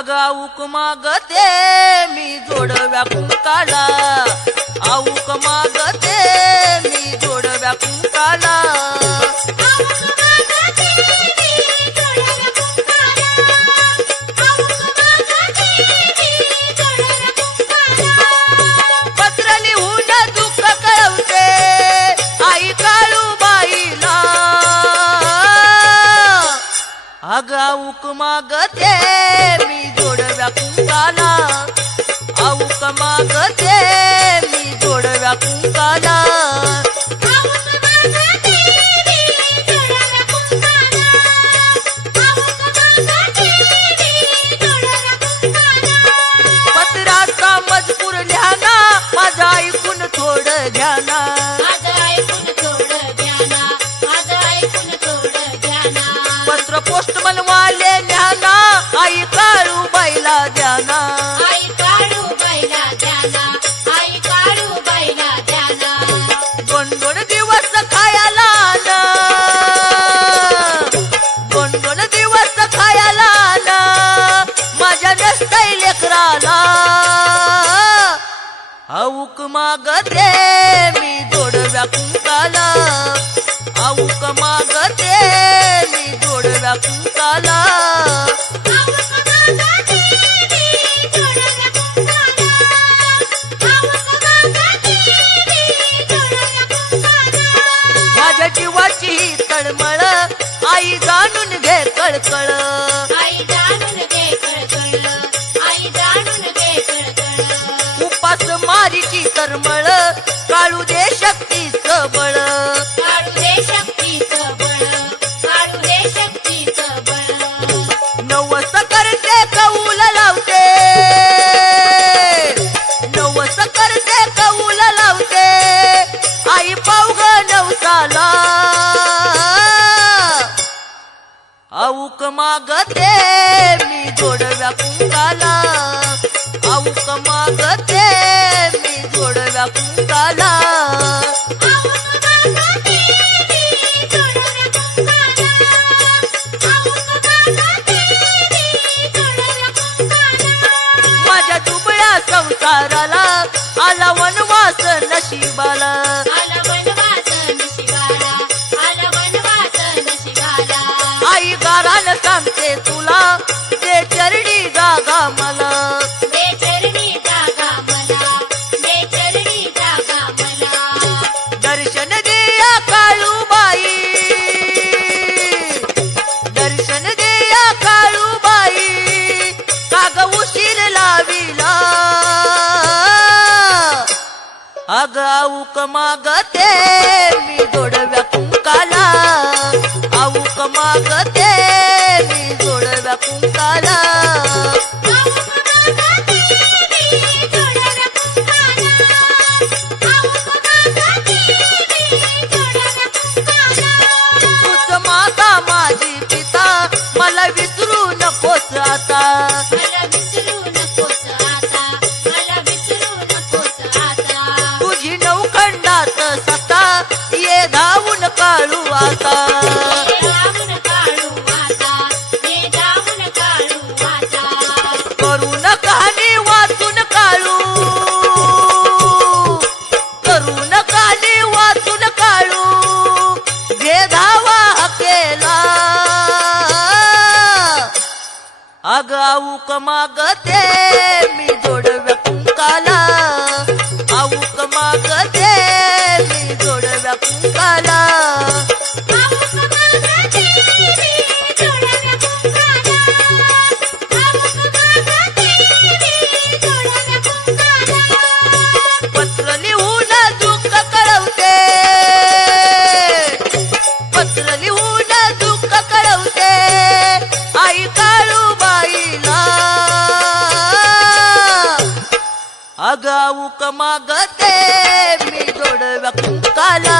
आऊक मागते मी जोडव्या कुंकाला, आऊक मागते मी जोडव्या कुंकाला। पत्र लिहून दुःख कळवते आई काळूबाईला, आऊक मागते मी जोडव्या कुंकाला, आऊक मागते मी जोडव्या कुंकाला। पत्राचा मजकूर लिहाना माझा ऐकून थोडं घ्याना, पत्र पोस्टमन वाले न्याना आई काळूबाईला द्याना, दोन दोन दिवस खायला ना, दोन दोन दिवस खायला ना माझ्या नसतंय लेकराला। आऊक मागते मी जोडव्या कुंकाला, आऊक मागते मी जोडव्या कुंकाला। माझ्या जीवाची ही तळमळ आई जाणून घे कळकळ, उपास मारीची तरमळ काळू दे शक्तीचं बळ, नवस करते कौल लावते, नवस करते कौल लावते आई पावग नवसाला। आऊक मागते मी जोडव्या कुंकाला, आऊक मागते मी जोडव्या कुंकाला। माझ्या दुबळ्या संसाराला आला वनवास नशिबाला, आई गारान सांगते तुला दे चरणी जागा मला, दर्शन देया काळूबाई, दर्शन देया काळूबाई काग उशीर लाविला। आऊक मागते मी जोडव्या कुंकाला, आऊक मागते मी जोडव्या कुंकाला। तूच माता माझी पिता मला विसरू नकोस आता, तुझी नौखंडात सत्ता ये धावून काळू आता, करून कहाणी वाचून काळू, करून कहाणी वाचून काळू घे धावा हकेला। आऊक मागते मी जोडव्या कुंकाला, आऊक मागते मी जोडव्या कुंकाला। पत्र लिहून दुःख कळवते, पत्र लिहून दुःख कळवते आई काळूबाईला। आऊक मागते मी जोडव्या कुंकाला,